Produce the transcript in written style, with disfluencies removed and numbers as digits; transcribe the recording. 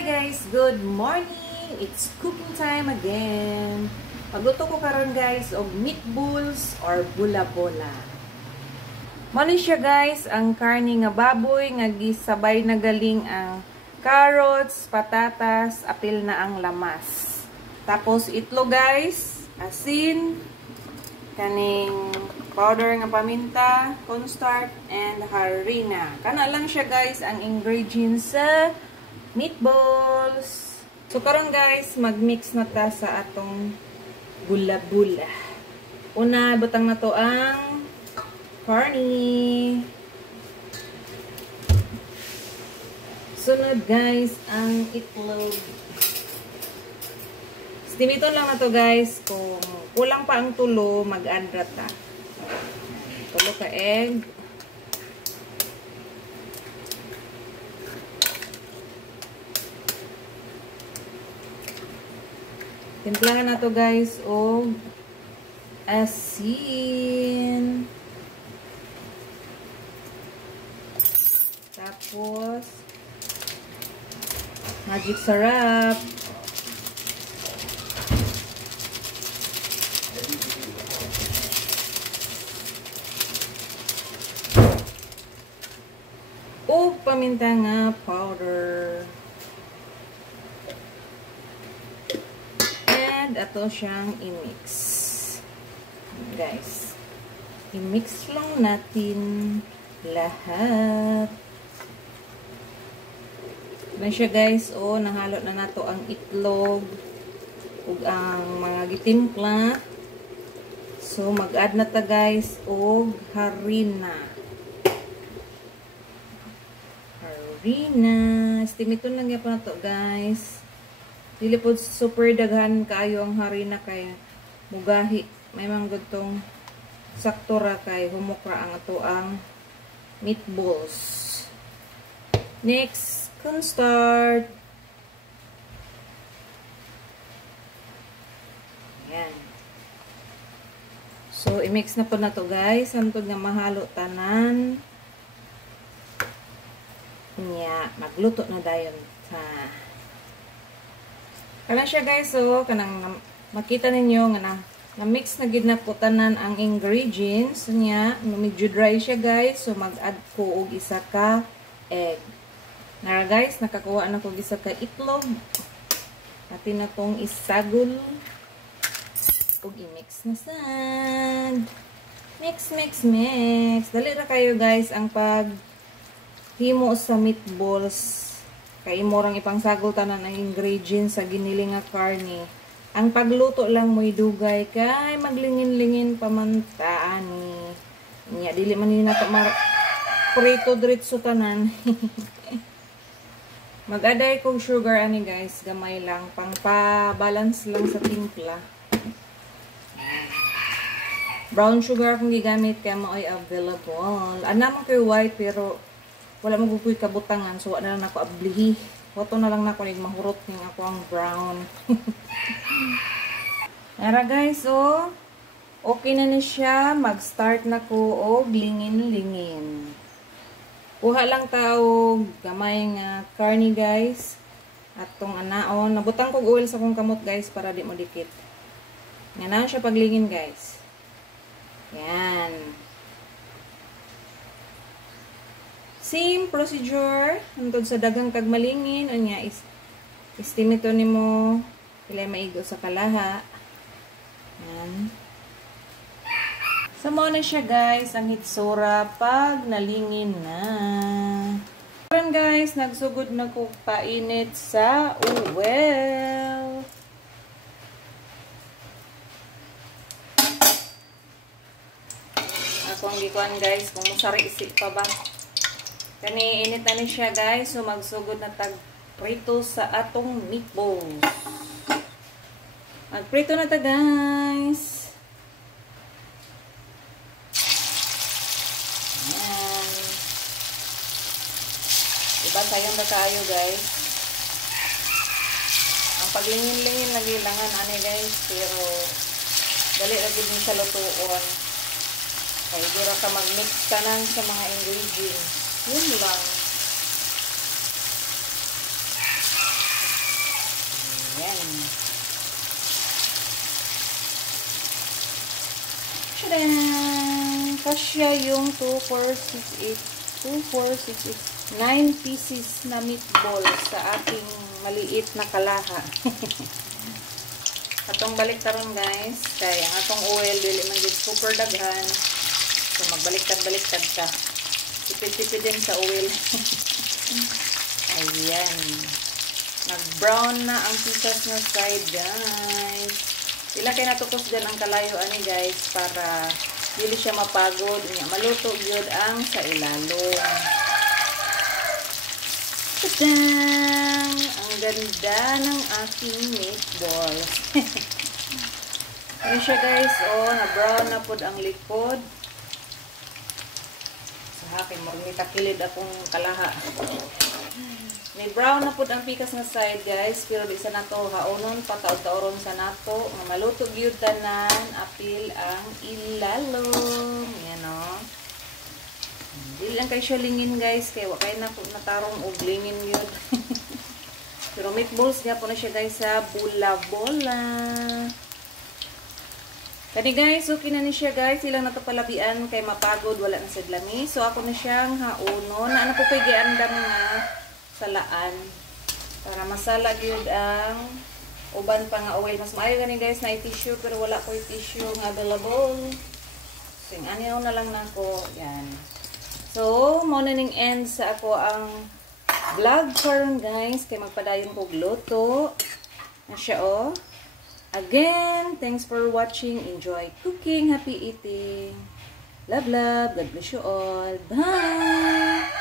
Hi guys, good morning. It's cooking time again. Magluto ko karon guys og meatballs or bula-bola. Mali siya guys ang karne nga baboy nga gisabay na galing ang carrots, patatas, apil na ang lamas. Tapos itlog guys, asin, kaning powder nga paminta, cornstarch, and harina. Kana lang siya guys ang ingredients sa meatballs. So karon guys, mag-mix na ta sa atong bula-bula. Una, butang na to ang karne. Sunod guys, ang itlog. Estimiton lang na to guys. Kung kulang pa ang tulo, mag-add na ta. Tulo ka egg. Timplahan na to guys o asin. Tapos magic sarap. O paminta nga powder. Ato siyang i-mix. Guys, i-mix lang natin lahat. Na siya guys, o nahalo na nato ang itlog ug ang mga gitimpla. So mag-add na ta guys og harina. Harina, estimiton lang gyapon nato guys. Dili po super daghan kaayo ang harina kay mugahi. May manggod tong saktura kay humukra ang ato ang meatballs. Next, cornstarch. Ayan. So, i-mix na po na to guys. Hantod nga mahalo tanan. Nya, magluto na dayon sa kana siya guys, so kanang makita ninyo nga na mix na gid na po tanan ang ingredients niya. Medyo dry siya guys, so mag-add ko og isa ka egg. Nara guys, nakakuha na ko isa ka itlog. Atin na tong isagol og i-mix na sad. Mix, mix, mix. Dali ra kayo guys ang pag himo sa meatballs. Kay imorang ipangsagol tanan ang ingredients sa giniling nga karne. Ang pagluto lang mo'y dugay kay maglingin-lingin pamantaan ni. Nya dili man ni nato prito diretso tanan. Mag-aday kog sugar ani guys, gamay lang pang pa-balance lang sa timpla. Brown sugar akong gigamit kay mo ay available. Ana man kay white pero wala magugoy kabutangan, so wala na ako ablihi. Wato na lang na ako mahurot ng ako ang brown. Nara guys, so okay na ni siya. Mag-start na ko og lingin-lingin. Kuha lang tao gamay nga karne guys. At tong anaon, nabutang kog oil sa kong kamot guys para di mo dikit. Nga na siya paglingin guys. Yan. Same procedure hangtod sa daghang kag malingin unya estimate nimo pila maigo sa kalaha. Yan. So mo na siya guys ang hitsura pag nalingin na. Karon guys, nagsugod na ko painit sa oil. Ako ang gikuan guys kung musari-isip pa ba. Kani init na ni siya guys, so magsugod na tag prito sa atong meatballs. Magprito na ta guys. Ayan. Diba sayang na tayo guys. Ang paglingin-lingin nagilangan ani guys, pero dali lagi din sa lutuon. Kaya dira ka mag-mix tanan sa mga ingredients. Yun lang. Yan. Tadaan! Kasya yung 2, 4, 6, 8, 9 pieces na meatball sa ating maliit na kalaha. Atong balik taron guys, kaya ang atong oil dili man gid super daghan. So magbaliktad-baliktad ka. Tipid-tipid din sa oil. Ayan. Nag-brown na ang pieces na side guys. Ila kay natukos gan ang kalayo ani guys para dili siya mapagod, nya maluto gyud ang sa ilalom. Tadang! Ang ganda ng aking meatballs. Ano siya guys, oh, na-brown na pod ang likod. Sa akin, marumita kilid akong kalaha. May brown na pod ang pikas na side guys, pero di sa nato haonon, pataod-taoron sa nato. Maluto gyud tanan, apil ang ilalom. Yan o. Dili lang kay siya lingin guys, kay wakay na po natarong og lingin yun. Pero meatballs nga po na siya guys sa bola-bola. Kani guys, okay na ni siya guys, ilang natapalabian kay mapagod, wala na sa lami. So ako na siyang haonon. Ano po kay giandam nga salaan para masala gyud ang uban pa nga oil. Mas maayo gani guys na i-tissue pero wala ko i-tissue nga available. Sing anyaw na lang nako. Yan. So, muna ning end sa ako ang vlog karon guys. Kaya magpadayon ko gluto. Na siya oh. Again, thanks for watching. Enjoy cooking. Happy eating. Love, love. God bless you all. Bye!